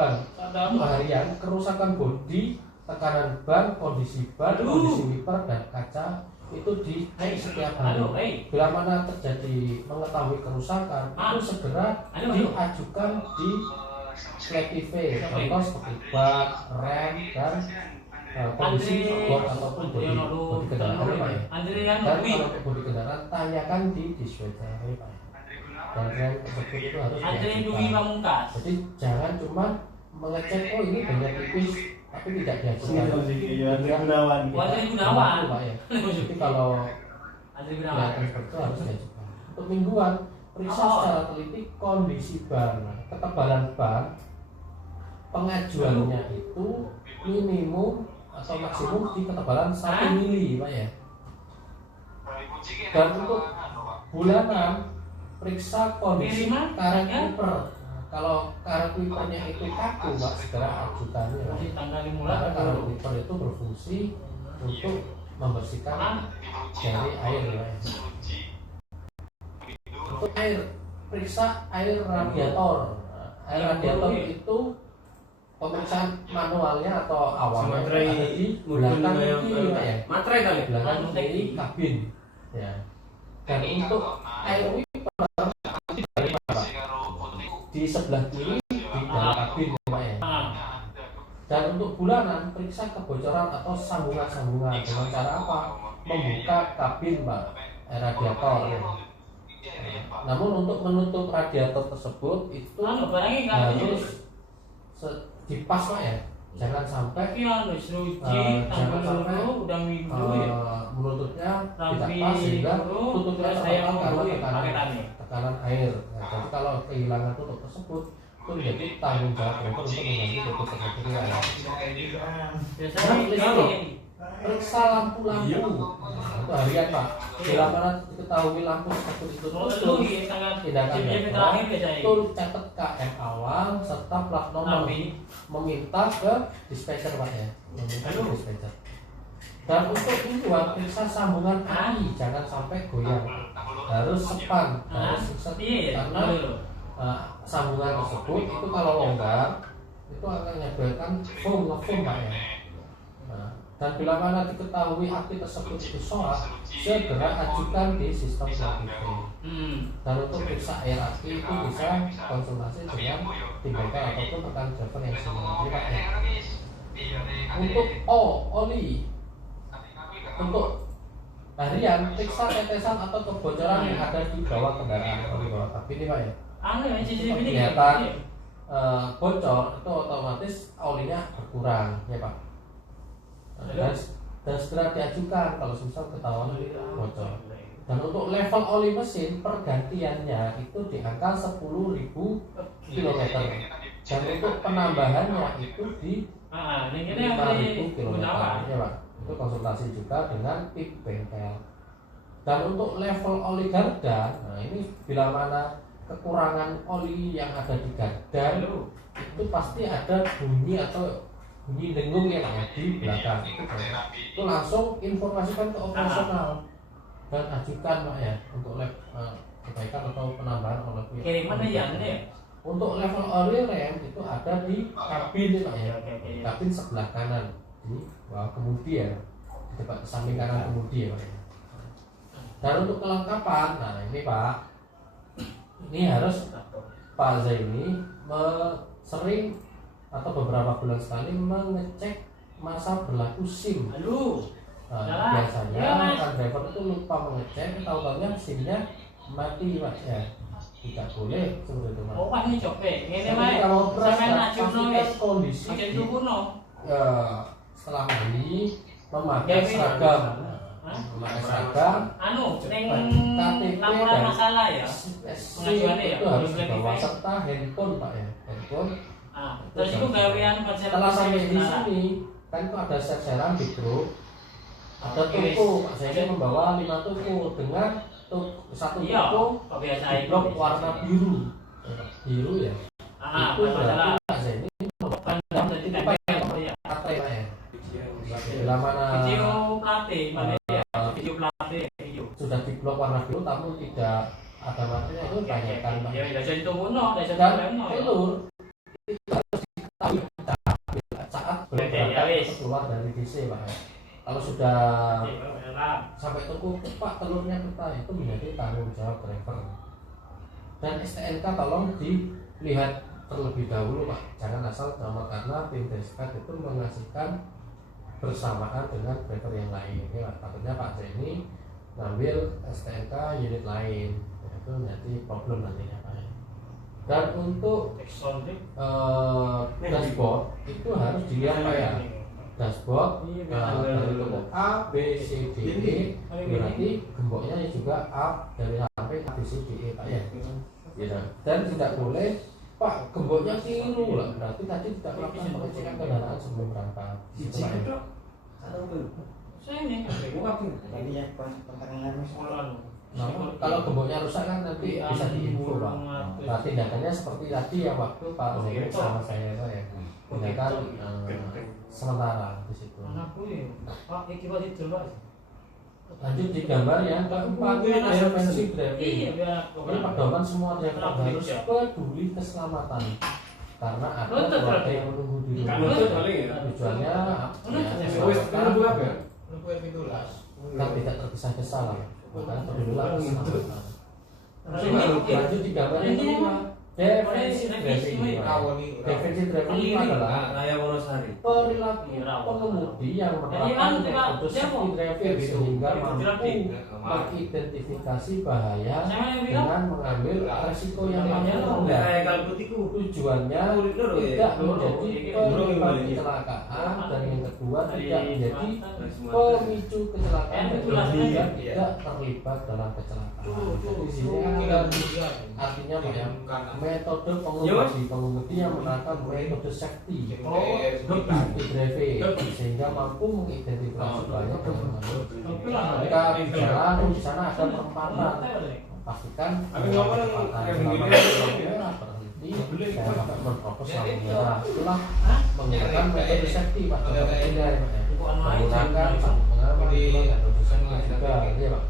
ban harian, kerusakan bodi, tekanan ban, kondisi wiper dan kaca itu di setiap hari. Bila mana terjadi mengetahui kerusakan itu segera diajukan di Sletive, contoh seperti bak, rem dan kondisi bor ataupun bodi kendaraan ya Pak ya. Dan kalau untuk bodi kendaraan tanyakan di dispenser ya Pak. Dan rem tersebut itu harus diajukan. Jadi jangan cuma mengecek oh ini banyak tipis tapi tidak diajukan. Gunawan. Pak ya. Jadi kalau seperti itu harus diajukan. Untuk mingguan periksa secara teliti kondisi ban, ketebalan ban, pengajuannya itu minimum atau maksimum di ketebalan 1 mili Pak ya. Dan untuk bulanan periksa kondisi karet wiper. Kalau karet wipernya itu kaku Pak, segera ajukannya. Karena karet wiper itu berfungsi untuk membersihkan dari air ya. Untuk air, periksa air radiator. Air radiator itu pemeriksaan manualnya atau awalnya ada di belakang kiri ya. Materai kali belakang kiri kabin ya. Dan untuk air wiper di sebelah kiri di dalam kabin Pak ya. Dan untuk bulanan periksa kebocoran atau sambungan-sambungan dengan cara apa? Membuka kabin Pak, radiator ya. Namun untuk menutup radiator tersebut itu harus dipas Pak ya. Jangan sampai menutupnya tidak pas sehingga tutupnya terbatal karena tekanan air. Nah, jadi kalau kehilangan tutup tersebut itu menjadi tanggung jawab untuk mengganti tutup tersebut ya. Periksa lampu-lampu untuk harian Pak. Bila mana diketahui lampu tersebut itu putus, tindakan itu catat KM awal serta plat nomor, meminta ke dispenser Pak ya, meminta ke dispenser. Dan untuk mingguan periksa sambungan aki, jangan sampai goyang, harus sepan, harus set, karena sambungan tersebut itu kalau longgar itu akan menyebabkan foam Pak ya. Dan bila mana diketahui api tersebut itu short, segera ajukan di sistem Sletive. Dan untuk periksa air api itu bisa konsultasi dengan tim bengkel ataupun rekan driver yang senior. Untuk oli, untuk harian periksa tetesan atau kebocoran yang ada di bawah kendaraan atau di bawah kabin Pak ya. Kelihatan bocor itu otomatis olinya berkurang ya Pak. Dan segera diajukan kalau misal ketahuan bocor. Dan untuk level oli mesin pergantiannya itu di angka 10.000 km. Dan untuk penambahannya itu di 5.000 km ya Pak. Itu konsultasi juga dengan tim bengkel. Dan untuk level oli gardan, nah ini bila mana kekurangan oli yang ada di gardan itu pasti ada bunyi atau bunyi dengung ya di belakang itu langsung informasikan ke operasional dan ajukan Pak ya untuk perbaikan atau penambahan oleh untuk level oli rem itu ada di kabin Pak ya, kabin sebelah kanan di bawah kemudi ya, di depan samping kanan kemudi ya Pak ya. Dan untuk kelengkapan, nah ini Pak, ini harus Pak Zaini sering atau beberapa bulan sekali mengecek masa berlaku SIM. Biasanya rekan driver itu lupa mengecek, tahu-tahunya SIM-nya mati Pak ya. Tidak boleh seperti itu Pak. Kalau beras pastikan kondisi setelah mandi memakai seragam. Memakai seragam, KTP dan SIM itu harus dibawa serta handphone Pak ya, handphone. Terus itu gawean setelah sampai di sini kan itu ada serseran di grup, ada toko. Saya membawa 5 toko dengan satu toko di blok warna biru ya. Itu berarti saya ini bila mana sudah di blok warna biru namun tidak ada materinya itu tanyakan Pak. Dan telur keluar dari DC Pak. Kalau sudah sampai toko Pak telurnya pecah, itu menjadi tanggung jawab driver. Dan STNK tolong dilihat terlebih dahulu Pak, jangan asal nomor, karena tim dispatch itu mengasihkan bersamaan dengan driver yang lain ya. Takutnya Pak ini ngambil STNK unit lain, itu nanti problem nantinya Pak. Dan untuk dashboard itu harus dilihat Pak ya. Dashboard dari toko A, B, C, D, E, berarti gemboknya juga A dari sampai A, B, C, D, E Pak ya. Dan tidak boleh Pak gemboknya keliru lah, berarti tadi tidak melakukan pengecekan kendaraan sebelum berangkat. Nah, kalau gemboknya rusak kan nanti bisa diinfo Pak. Nah, tindakannya seperti tadi yang waktu Pak Zahir sama saya itu ya, tindakan sementara di situ. Lanjut di gambar yang keempat, preventive driving. Ini pedoman semua driver harus peduli keselamatan, karena ada keluarga yang menunggu di rumah. Tujuannya kan tidak tergesa-gesa lah, maka pedulilah keselamatan. Lanjut di gambar yang kedua, defensive driving. Defensive driving adalah perilaku pengemudi yang menerapkan metode safety driving sehingga mampu mengidentifikasi bahaya dengan mengambil resiko yang rendah. Tujuannya tidak menjadi penyebab kecelakaan, dan yang kedua tidak menjadi pemicu kecelakaan dan tidak terlibat dalam kecelakaan. Di sini kan artinya metode pengemudi yang menerapkan metode safety driving sehingga mampu mengidentifikasi bahaya dan mengambil. Ketika bicara di sana ada perempatan, pastikan berhenti dan sampai menerobos lampu merah. Itulah menggunakan metode safety Pak. Menggunakan sabuk pengaman, metode safety juga ya Pak.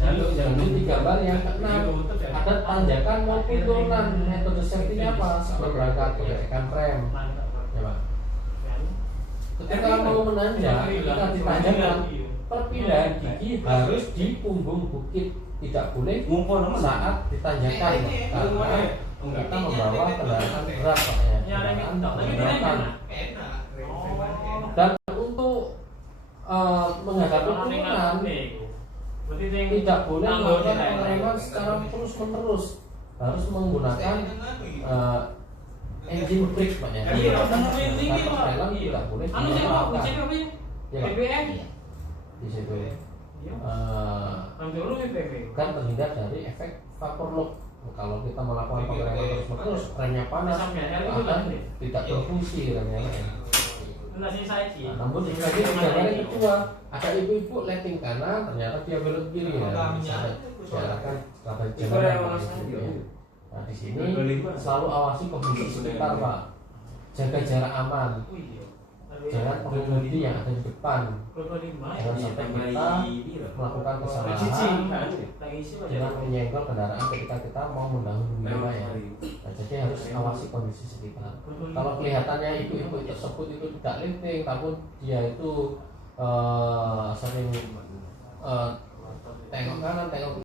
Lalu di gambar yang keenam ada tanjakan maupun turunan. Metode safety-nya apa? Sebelum berangkat pengecekan rem ya Pak. Ketika mau menanjak, ketika ditanjakan, perpindahan gigi harus di punggung bukit, tidak boleh saat ditanjakan, karena kita membawa kendaraan berat Pak ya, kendaraan. Dan untuk menghadapi turunan tidak boleh melakukan pengereman secara terus menerus, harus menggunakan engine brake Pak ya. Karena tidak boleh dilakukan ya di situ. Kan terhindar dari efek vapor lock. Kalau kita melakukan pengereman terus menerus, remnya panas, akan tidak berfungsi remnya. Namun di gambar yang kedua ada ibu-ibu letting kanan, ternyata dia belok kiri ya. Diarahkan pada jalan. Nah di sini selalu awasi kondisi sekitar Pak, jaga jarak aman, jangan pengemudi yang ada di depan, jangan sampai kita melakukan kesalahan dengan menyenggol kendaraan ketika kita mau mendahului ya. Nah, jadi harus awasi kondisi sekitar. Kalau kelihatannya ibu-ibu tersebut itu tidak lifting, tapi dia itu sering tengok kanan, tengok